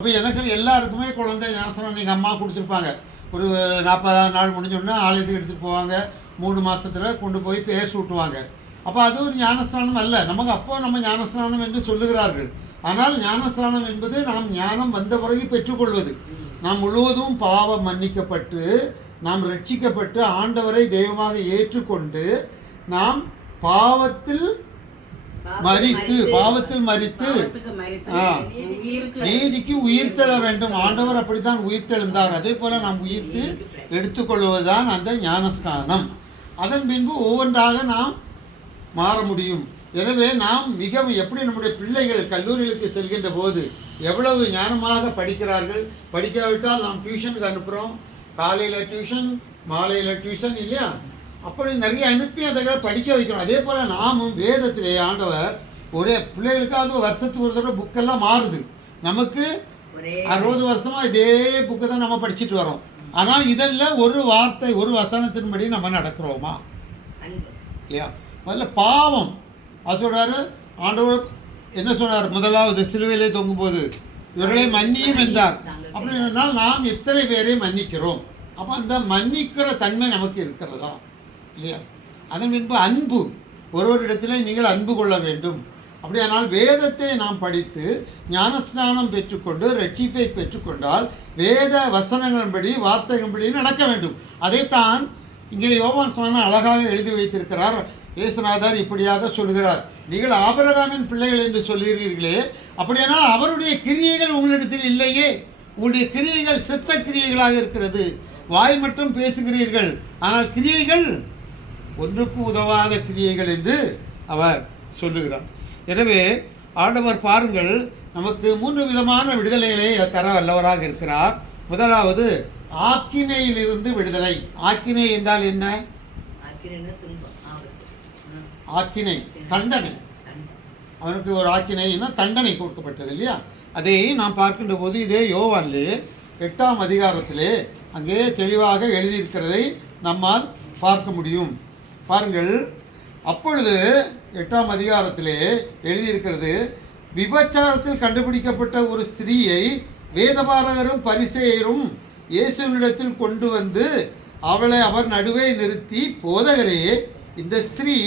அப்போ எனக்கு எல்லாருக்குமே குழந்தை ஞானஸ்நானம் எங்கள் அம்மா கொடுத்துருப்பாங்க. ஒரு 40 நாள் முடிஞ்சோடனே ஆலயத்துக்கு எடுத்துகிட்டு போவாங்க. 3 மாதத்தில் கொண்டு போய் பேச விட்டுவாங்க. அப்போ அது ஒரு ஞானஸ்நானம் அல்ல. நமக்கு அப்போ நம்ம ஞானஸ்நானம் என்று சொல்லுகிறார்கள். ஆனால் ஞானஸ்நானம் என்பது நாம் ஞானம் வந்த பிறகு பெற்றுக்கொள்வது. நாம் முழுவதும் பாவம் மன்னிக்கப்பட்டு நாம் ரட்சிக்கப்பட்டு ஆண்டவரை தெய்வமாக ஏற்றுக்கொண்டு நாம் பாவத்தில் மரித்து நீதிக்கு உயிர்த்தெழ வேண்டும். ஆண்டவர் அப்படித்தான் உயிர்த்தெழுந்தார். அதே போல நாம் உயிர்த்து எடுத்துக்கொள்வதுதான் அந்த ஞானஸ்நானம். அதன் பின்பு ஒவ்வொன்றாக நாம் மாற முடியும். எனவே நாம் மிகவும் எப்படி நம்முடைய பிள்ளைகள் கல்லூரிகளுக்கு செல்கின்ற போது எவ்வளவு ஞானமாக படிக்கிறார்கள். படிக்காவிட்டால் நாம் டியூஷனுக்கு அனுப்புகிறோம். காலையில் டியூஷன், மாலையில் டியூஷன் இல்லையா? அப்படி நிறைய அனுப்பி அதை படிக்க வைக்கிறோம். அதே போல் நாமும் வேதத்திலே ஆண்டவர் ஒரே பிள்ளைகளுக்காவது வருஷத்துக்கு ஒரு தடவை புக்கெல்லாம் மாறுது. நமக்கு 60 வருஷமாக இதே புக்கை தான் நம்ம படிச்சுட்டு வரோம். ஆனால் இதெல்லாம் ஒரு வார்த்தை ஒரு வசனத்தின்படி நம்ம நடக்கிறோமா இல்லையா? முதல்ல பாவம் அது சொல்கிறாரு ஆண்டவர். என்ன சொல்கிறார்? முதலாவது சிலுவையிலே தொங்கும்போது இவர்களை மன்னியும் என்றார். அப்படின்னா நாம் எத்தனை பேரை மன்னிக்கிறோம்? அப்போ அந்த மன்னிக்கிற தன்மை நமக்கு இருக்கிறதா இல்லையா? அதன் பின்பு அன்பு, ஒருவரிடத்தில் நீங்கள் அன்பு கொள்ள வேண்டும். அப்படியானால் வேதத்தை நாம் படித்து ஞானஸ்நானம் பெற்றுக்கொண்டு ரட்சிப்பை பெற்றுக்கொண்டால் வேத வசனங்களின்படி வார்த்தைகளின்படி நடக்க வேண்டும். அதைத்தான் இங்கே யோவான் ஸ்நானம் அழகாக எழுதி வைத்திருக்கிறார். இயேசுநாதர் இப்படியாக சொல்கிறார், நீங்கள் ஆபிரகாமின் பிள்ளைகள் என்று சொல்கிறீர்களே, அப்படியானால் அவருடைய கிரியைகள் உங்களிடத்தில் இல்லையே. உங்களுடைய கிரியைகள் செத்த கிரியைகளாக இருக்கிறது. வாய் மட்டும் பேசுகிறீர்கள், ஆனால் கிரியைகள் ஒன்றுக்கு உதவாத கிரியைகள் என்று அவர் சொல்லுகிறார். எனவே ஆண்டவர் பாருங்கள், நமக்கு 3 விதமான விடுதலைகளை தர வல்லவராக இருக்கிறார். முதலாவது ஆக்கினையிலிருந்து விடுதலை. ஆக்கினை என்றால் என்ன? ஆக்கினை தண்டனை. அவனுக்கு ஒரு ஆக்கினைன்னா தண்டனை கொடுக்கப்பட்டது இல்லையா? அதை நாம் பார்க்கின்ற போது இதே யோவானிலே 8ஆம் அதிகாரத்திலே அங்கே தெளிவாக எழுதியிருக்கிறதை நம்மால் பார்க்க முடியும். பாருங்கள், அப்பொழுது 8ஆம் அதிகாரத்திலே எழுதியிருக்கிறது, விபச்சாரத்தில் கண்டுபிடிக்கப்பட்ட ஒரு ஸ்திரீயை வேதபாரகரும் பரிசேயரும் இயேசுவினிடத்தில் கொண்டு வந்து அவளை அவர் நடுவே நிறுத்தி, போதகரே, இந்த ஸ்திரீ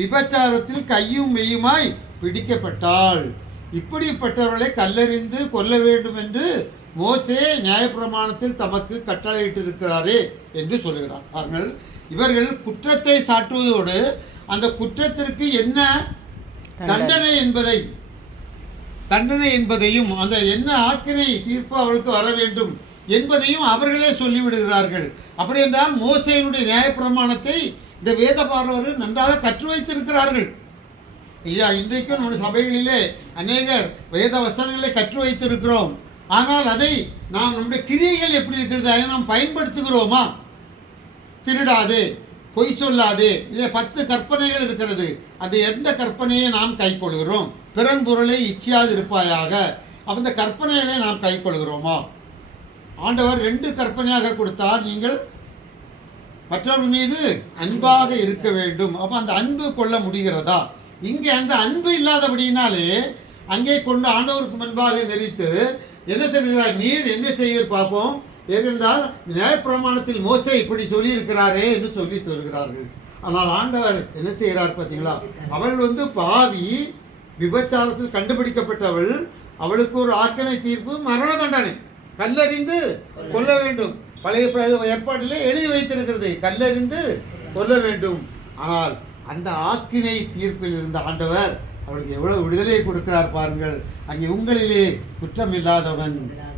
விபச்சாரத்தில் கையும் மெய்யுமாய் பிடிக்கப்பட்டாள். இப்படிப்பட்டவர்களை கல்லெறிந்து கொல்ல வேண்டும் என்று மோசே நியாயப்பிரமாணத்தில் தமக்கு கட்டளையிட்டிருக்கிறாரே என்று சொல்லுகிறார். பாருங்கள், இவர்கள் குற்றத்தை சாட்டுவதோடு அந்த குற்றத்திற்கு என்ன தண்டனை என்பதையும் அந்த என்ன ஆக்கினை தீர்ப்பு அவளுக்கு வர வேண்டும் என்பதையும் அவர்களே சொல்லிவிடுகிறார்கள். அப்படி என்றால் மோசேயினுடைய நியாயப்பிரமாணத்தை இந்த வேத பாரகர்கள் நன்றாக கற்று வைத்திருக்கிறார்கள் இல்லையா? இன்றைக்கும் நம்முடைய சபைகளிலே அநேகர் வேத வசனங்களை கற்று வைத்திருக்கிறோம். ஆனால் அதை நாம் நம்முடைய கிரியைகள் எப்படி இருக்கிறது, அதை நாம் பயன்படுத்துகிறோமா? திருடாதே, பொய் சொல்லாதே, இதில் 10 கற்பனைகள் இருக்கிறது. அது எந்த கற்பனையை நாம் கை கொள்கிறோம்? பிறன் பொருளை இச்சியாது இருப்பாயாக. அந்த கற்பனைகளை நாம் கை கொள்கிறோமா? ஆண்டவர் 2 கற்பனையாக கொடுத்தார், நீங்கள் மற்றவர்கள் மீது அன்பாக இருக்க வேண்டும். அப்போ அந்த அன்பு கொள்ள முடிகிறதா? இங்கே அந்த அன்பு இல்லாதபடினாலே அங்கே கொண்டு ஆண்டவருக்கு முன்பாக நிறுத்து என்ன சொல்கிறார்? நீர் என்ன செய்ய பார்ப்போம். ஏனென்றால் நியாயப்பிரமாணத்தில் மோசே இப்படி சொல்லியிருக்கிறாரே என்று சொல்கிறார்கள். ஆனால் ஆண்டவர் என்ன செய்கிறார் பார்த்தீங்களா? அவள் பாவி, விபச்சாரத்தில் கண்டுபிடிக்கப்பட்டவள், அவளுக்கு ஒரு ஆக்கினை தீர்ப்பு மரண தண்டனை, கல்லறிந்து கொல்ல வேண்டும். பழைய ஏற்பாட்டிலே எழுதி வைத்திருக்கிறது, கல்லறிந்து கொல்ல வேண்டும். ஆனால் அந்த ஆக்கினை தீர்ப்பில் இருந்த ஆண்டவர் அவருக்கு எவ்வளவு விடுதலை கொடுக்கிறார் பாருங்கள். அங்கே உங்களிலே குற்றம் இல்லாதவன்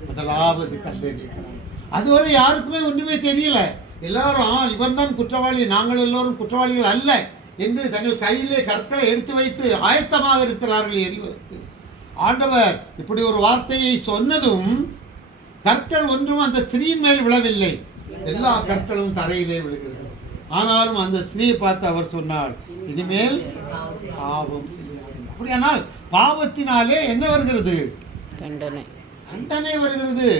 முதலாவது கல்லெறிகிறார். அதுவரை யாருக்குமே ஒன்றுமே தெரியல. எல்லாரும் இவன் தான் குற்றவாளி, நாங்கள் எல்லோரும் குற்றவாளிகள் அல்ல என்று தங்கள் கையிலே கற்களை எடுத்து வைத்து ஆயத்தமாக இருக்கிறார்கள் எறிவதற்கு. ஆண்டவர் இப்படி ஒரு வார்த்தையை சொன்னதும் கற்கள் ஒன்றும் அந்த ஸ்திரீயின் மேல் விழவில்லை, எல்லா கற்களும் தரையிலே விழுகிறது. ஆனாலும் அந்த ஸ்திரீயை பார்த்து அவர் சொன்னார், இனிமேல் பாவம் செய்யாது. அப்படியானால் பாவத்தினாலே என்ன வருகிறது? தண்டனை வருகிறது.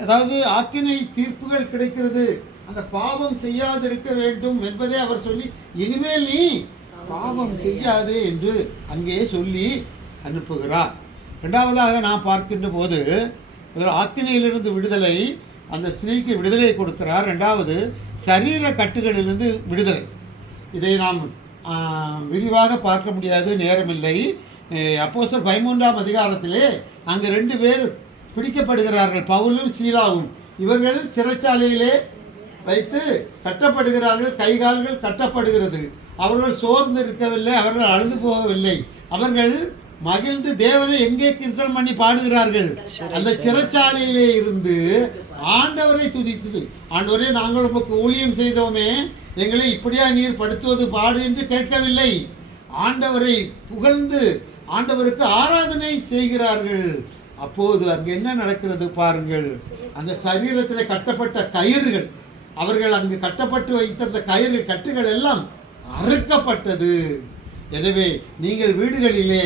அதாவது ஆக்கினை தீர்ப்புகள் கிடைக்கிறது. அந்த பாவம் செய்யாதிருக்க வேண்டும் என்பதை அவர் சொல்லி, இனிமேல் நீ பாவம் செய்யாதே என்று அங்கே சொல்லி அனுப்புகிறார். இரண்டாவதாக நாம் பார்க்கின்ற போது இதில் ஆக்கினையிலிருந்து விடுதலை, அந்த ஸ்திரீக்கு விடுதலை கொடுக்கிறார். ரெண்டாவது சரீர கட்டுகளிலிருந்து விடுதலை. இதை நாம் விரிவாக பார்க்க முடியாது, நேரமில்லை. அப்போஸ்தலர் 13ஆம் அதிகாரத்திலே அங்கே 2 பேர் பிடிக்கப்படுகிறார்கள், பவுலும் சீலாவும். இவர்கள் சிறைச்சாலையிலே வைத்து கட்டப்படுகிறார்கள், கைகால்கள் கட்டப்படுகிறது. அவர்கள் சோர்ந்து இருக்கவில்லை, அவர்கள் அழுது போகவில்லை, அவர்கள் மகிழ்ந்து தேவனை எங்கே கீர்த்தனம் பண்ணி பாடுகிறார்கள். அந்த சிறைச்சாலையிலே இருந்து ஆண்டவரை துதித்து, ஆண்டவரே நாங்கள் உமக்கு ஊழியம் செய்தோமே, எங்களை இப்படியா நீர் படுத்துவது பாடு என்று கேட்கவில்லை. ஆண்டவரை புகழ்ந்து ஆண்டவருக்கு ஆராதனை செய்கிறார்கள். அப்போது அங்கு என்ன நடக்கிறது பாருங்கள். அந்த சரீரத்தில் கட்டப்பட்ட கயிறுகள், அவர்கள் அங்கு கட்டப்பட்டு வைத்திருந்த கயிறு கட்டுகள் எல்லாம் அறுக்கப்பட்டது. எனவே நீங்கள் வீடுகளிலே,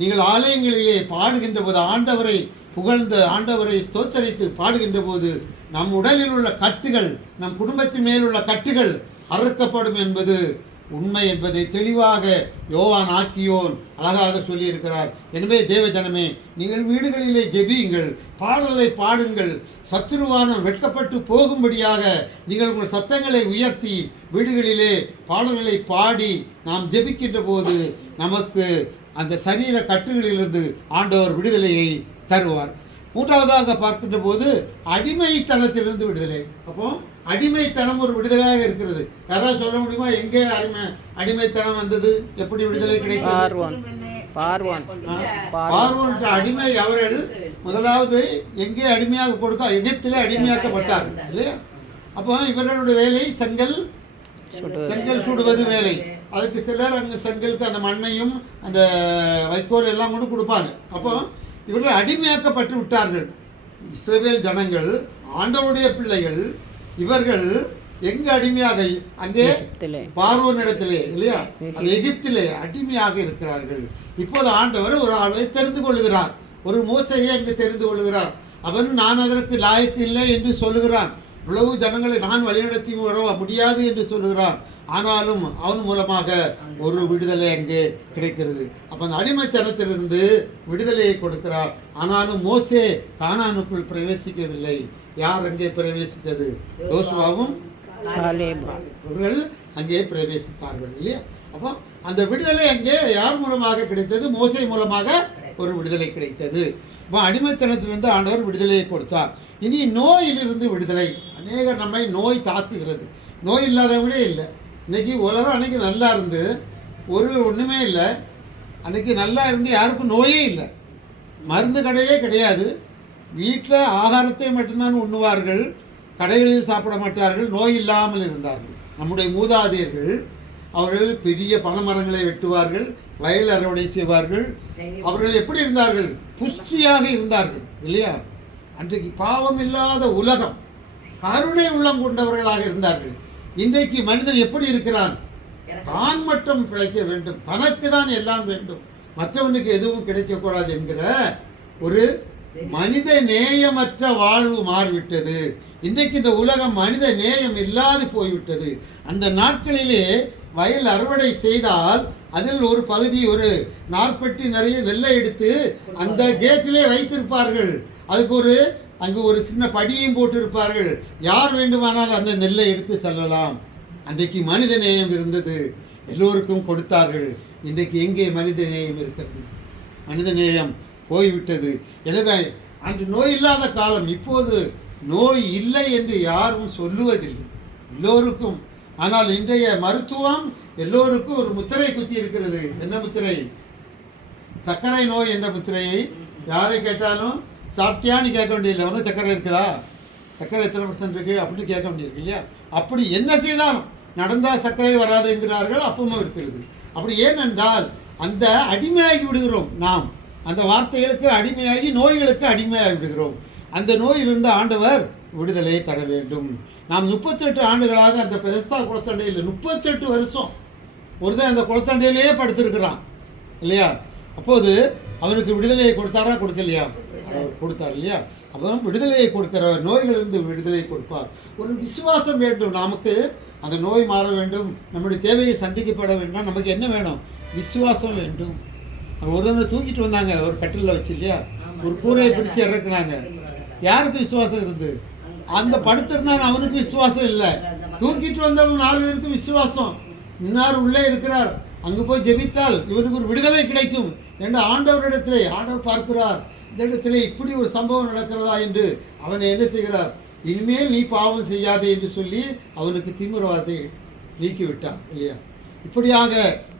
நீங்கள் ஆலயங்களிலே பாடுகின்ற போது, ஆண்டவரை புகழ்ந்து ஆண்டவரை ஸ்தோத்தரித்து பாடுகின்ற போது, நம் உடலில் உள்ள கட்டுகள், நம் குடும்பத்தின் மேல் உள்ள கட்டுகள் அறுக்கப்படும் என்பது உண்மை என்பதை தெளிவாக யோவான் ஆக்கியோன் அழகாக சொல்லியிருக்கிறார். எனவே தேவ ஜனமே, நீங்கள் வீடுகளிலே ஜெபியுங்கள், பாடலை பாடுங்கள். சத்துருவானம் வெட்கப்பட்டு போகும்படியாக நீங்கள் உங்கள் சத்தங்களை உயர்த்தி வீடுகளிலே பாடல்களை பாடி நாம் ஜெபிக்கின்ற போது நமக்கு அந்த சரீர கட்டுகளிலிருந்து ஆண்டவர் விடுதலையை தருவார். மூன்றாவதாக பார்க்கின்ற போது அடிமைத்தனத்திலிருந்து விடுதலை. அப்போ அடிமைத்தனம் ஒரு விடுதலையாக இருக்கிறது. யாராவது சொல்ல முடியுமா எங்கே அடிமைத்தனம் வந்தது, எப்படி விடுதலை கிடைத்தது? பார்வோன் அடிமை அவர்கள் முதலாவது எங்கே அடிமையாக கொடுக்க, எகிப்திலே அடிமையாக்கப்பட்டார் இல்லையா? அப்போ இவர்களுடைய வேலை செங்கல் சுடுவது வேலை. அதுக்கு சிலர் அங்கே செங்கலுக்கு அந்த மண்ணையும் அந்த வைக்கோல் எல்லாம் கொண்டு கொடுப்பாங்க. அப்போ இவர்கள் அடிமையாக்கப்பட்டு விட்டார்கள். இஸ்ரவேல் ஜனங்கள், ஆண்டவருடைய பிள்ளைகள், இவர்கள் எங்கு அடிமையாக, அங்கே பார்வோன் இடத்திலே இல்லையா, அது எகிப்திலே அடிமையாக இருக்கிறார்கள். இப்போது ஆண்டவர் ஒரு ஆளை தெரிந்து கொள்ளுகிறார், ஒரு மோசையை அங்கு தெரிந்து கொள்ளுகிறார். அவன் நான் அதற்கு லாயக்கு இல்லை என்று சொல்லுகிறான். இவ்வளவு ஜனங்களை நான் வழிநடத்தி வர முடியாது என்று சொல்லுகிறான். ஆனாலும் அவன் மூலமாக ஒரு விடுதலை அங்கே கிடைக்கிறது. அப்போ அந்த அடிமைத்தனத்திலிருந்து விடுதலையை கொடுக்கிறார். ஆனாலும் மோசே கானானுக்குள் பிரவேசிக்கவில்லை. யார் அங்கே பிரவேசித்தது? யோசுவாவும் அவர்கள் அங்கே பிரவேசித்தார்கள் இல்லையா? அப்போ அந்த விடுதலை அங்கே யார் மூலமாக கிடைத்தது? மோசே மூலமாக ஒரு விடுதலை கிடைத்தது. இப்போ அடிமைத்தனத்திலிருந்து ஆண்டவர் விடுதலையை கொடுத்தார். இனி நோயிலிருந்து விடுதலை. அநேகர் நம்மை நோய் தாக்குகிறது. நோய் இல்லாதவங்களே இல்லை. இன்றைக்கி உலகம் அன்றைக்கி நல்லா இருந்து ஒன்றுமே இல்லை. அன்றைக்கி நல்லா இருந்து யாருக்கும் நோயே இல்லை, மருந்து கடையே கிடையாது. வீட்டில் ஆகாரத்தை மட்டும்தான் உண்ணுவார்கள், கடைகளில் சாப்பிட மாட்டார்கள், நோய் இல்லாமல் இருந்தார்கள். நம்முடைய மூதாதையர்கள் அவர்கள் பெரிய பனைமரங்களை வெட்டுவார்கள், வயல் அறுவடை செய்வார்கள். அவர்கள் எப்படி இருந்தார்கள்? புஷ்டியாக இருந்தார்கள் இல்லையா? அன்றைக்கு பாவம் இல்லாத உலகம், கருணை உள்ளம் கொண்டவர்களாக இருந்தார்கள். இன்றைக்கு மனிதன் எப்படி இருக்கிறான்? தான் மட்டும் பிழைக்க வேண்டும், தனக்கு தான் எல்லாம் வேண்டும், மற்றவனுக்கு எதுவும் கிடைக்கக்கூடாது என்கிற ஒரு மனித நேயமற்ற வாழ்வு மாறிவிட்டது. இன்றைக்கு இந்த உலகம் மனித நேயம் இல்லாது போய்விட்டது. அந்த நாட்களிலே வயல் அறுவடை செய்தால் அதில் ஒரு பகுதி, ஒரு நாற்பட்டி நிறைய நெல்லை எடுத்து அந்த கேட்டிலே வைத்திருப்பார்கள். அதுக்கு அங்கு ஒரு சின்ன படியும் போட்டிருப்பார்கள். யார் வேண்டுமானால் அந்த நெல்லை எடுத்து செல்லலாம். அன்றைக்கு மனித நேயம் இருந்தது, எல்லோருக்கும் கொடுத்தார்கள். இன்றைக்கு எங்கே மனித நேயம் இருக்கிறது? மனித நேயம் போய்விட்டது. எனவே அன்று நோய் இல்லாத காலம். இப்போது நோய் இல்லை என்று யாரும் சொல்லுவதில்லை, எல்லோருக்கும். ஆனால் இன்றைய மருத்துவம் எல்லோருக்கும் ஒரு முத்திரை குத்தி இருக்கிறது. என்ன முத்திரை? சர்க்கரை நோய் என்ற முத்திரையை யாரை கேட்டாலும் சாப்பிட்டியான்னு கேட்க வேண்டியதில்லை. ஒன்றும் சர்க்கரை இருக்குதா, சர்க்கரை எத்தனை % இருக்குது அப்படின்னு கேட்க வேண்டியிருக்கு இல்லையா? அப்படி என்ன செய்தாலும் நடந்தால் சர்க்கரை வராது என்கிறார்கள், அப்பவும் இருக்கிறது. அப்படி ஏனென்றால் அந்த அடிமையாகி விடுகிறோம் நாம், அந்த வார்த்தைகளுக்கு அடிமையாகி நோய்களுக்கு அடிமையாகி விடுகிறோம். அந்த நோயிலிருந்து ஆண்டவர் விடுதலை தர வேண்டும். நாம் 38 ஆண்டுகளாக அந்த பெதஸ்தா குளத்தண்டையில் 38 வருஷம் ஒருத்தன் அந்த குளத்தண்டையிலேயே படுத்திருக்கிறான் இல்லையா? அப்போது அவனுக்கு விடுதலையை கொடுத்தாரா, கொடுக்கலையா? கொடுத்தார் இல்லையா? அப்போ விடுதலையை கொடுக்கிறவர் நோய்களிலிருந்து விடுதலை கொடுப்பார். ஒரு விசுவாசம் வேண்டும் நமக்கு. அந்த நோய் மாற வேண்டும், நம்முடைய தேவையை சந்திக்கப்பட வேண்டும். நமக்கு என்ன வேணும்? விசுவாசம் வேண்டும். ஒருத்தனை தூக்கிட்டு வந்தாங்க ஒரு கட்டிலில் வச்சு இல்லையா? ஒரு கூரையை பிடிச்சி இறக்குறாங்க. யாருக்கு விசுவாசம் இருந்து? அந்த படுத்திருந்தான் அவனுக்கு விசுவாசம் இல்லை. தூக்கிட்டு வந்தவங்க 4 பேருக்கும் விசுவாசம். இன்னார் உள்ளே இருக்கிறார், அங்கு போய் ஜெபித்தால் இவனுக்கு ஒரு விடுதலை கிடைக்கும் என்று ஆண்டவரிடத்திலே ஆண்டவர் பார்க்கிறார். இந்த இடத்திலே இப்படி ஒரு சம்பவம் நடக்கிறதா என்று அவனை என்ன செய்கிறார்? இனிமேல் நீ பாவம் செய்யாதே என்று சொல்லி அவனுக்கு திமிரவாதத்தை நீக்கிவிட்டார் இல்லையா? இப்படியாக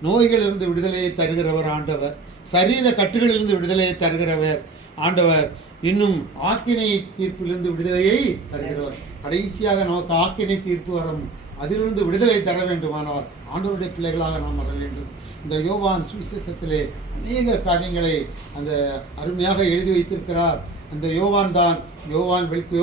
நோய்களிலிருந்து விடுதலையை தருகிறவர் ஆண்டவர். சரீர கட்டுகளிலிருந்து விடுதலையை தருகிறவர் ஆண்டவர். இன்னும் ஆக்கினை தீர்ப்பிலிருந்து விடுதலையை தருகிறவர். கடைசியாக நமக்கு ஆக்கினை தீர்ப்பு வரும், அதிலிருந்து விடுதலை தர வேண்டுமானால் ஆண்டவருடைய பிள்ளைகளாக நாம் வர வேண்டும். இந்த யோவான் சுவிசேஷத்திலே அநேக காரியங்களை அந்த அருமையாக எழுதி வைத்திருக்கிறார். அந்த யோவானுக்கு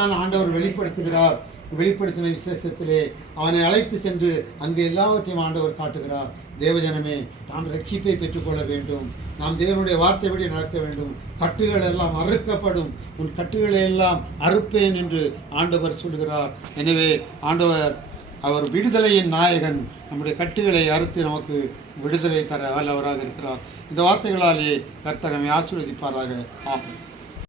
தான் ஆண்டவர் வெளிப்படுத்துகிறார். வெளிப்படுத்தின விசேஷத்திலே அவனை அழைத்து சென்று அங்கே எல்லாவற்றையும் ஆண்டவர் காட்டுகிறார். தேவஜனமே, நாம் ரட்சிப்பை பெற்றுக்கொள்ள வேண்டும். நாம் தேவனுடைய வார்த்தைப்படி நடக்க வேண்டும். கட்டுகள் எல்லாம் அறுக்கப்படும், உன் கட்டுகளை எல்லாம் அறுப்பேன் என்று ஆண்டவர் சொல்கிறார். எனவே ஆண்டவர் அவர் விடுதலையின் நாயகன். நம்முடைய கட்டுகளை அறுத்து நமக்கு விடுதலை தர வல்லவராக இருக்கிறார். இந்த வார்த்தைகளாலே கர்த்தர் நம்மை ஆசீர்வதிப்பாராக. ஆமென்.